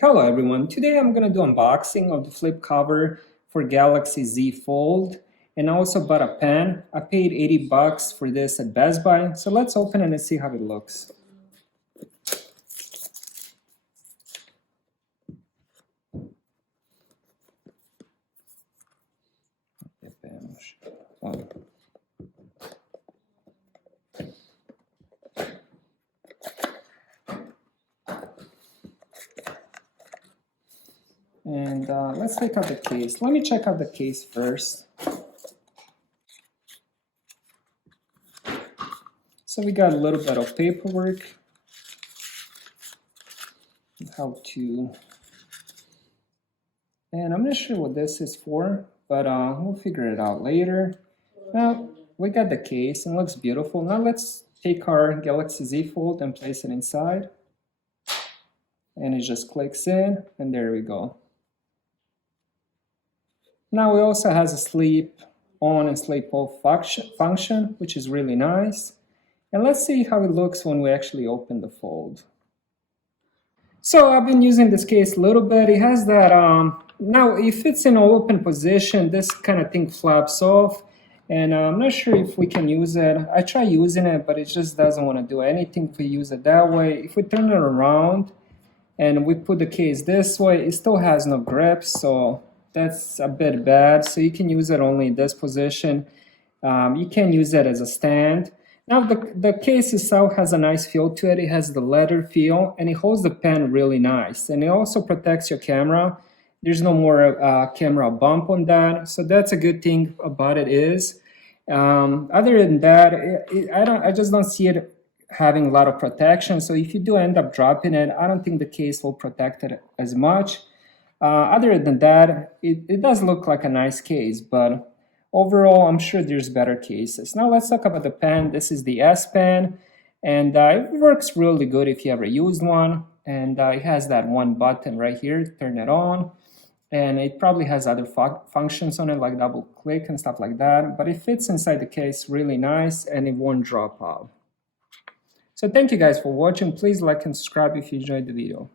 Hello everyone, today I'm going to do unboxing of the flip cover for Galaxy Z Fold, and I also bought a pen. I paid 80 bucks for this at Best Buy, so let's open it and see how it looks. And let's take out the case. Let me check out the case first. So we got a little bit of paperwork, how to, and I'm not sure what this is for, but we'll figure it out later. Now we got the case and it looks beautiful. Now let's take our Galaxy Z Fold and place it inside. And it just clicks in, and there we go. Now it also has a sleep on and sleep off function, which is really nice. And let's see how it looks when we actually open the fold. So I've been using this case a little bit. It has that, now if it's in an open position, this kind of thing flaps off. And I'm not sure if we can use it. I try using it, but it just doesn't want to do anything if we use it that way. If we turn it around and we put the case this way, it still has no grip, so that's a bit bad. So you can use it only in this position. You can use it as a stand. Now the case itself has a nice feel to it. It has the leather feel and it holds the pen really nice. And it also protects your camera. There's no more camera bump on that. So that's a good thing about it is. Other than that, I just don't see it having a lot of protection. So if you do end up dropping it, I don't think the case will protect it as much. Other than that, it does look like a nice case, but overall, I'm sure there's better cases. Now let's talk about the pen. This is the S Pen, and it works really good if you ever used one. And it has that one button right here, turn it on. And it probably has other functions on it, like double click and stuff like that. But it fits inside the case really nice, and it won't drop out. So thank you guys for watching. Please like and subscribe if you enjoyed the video.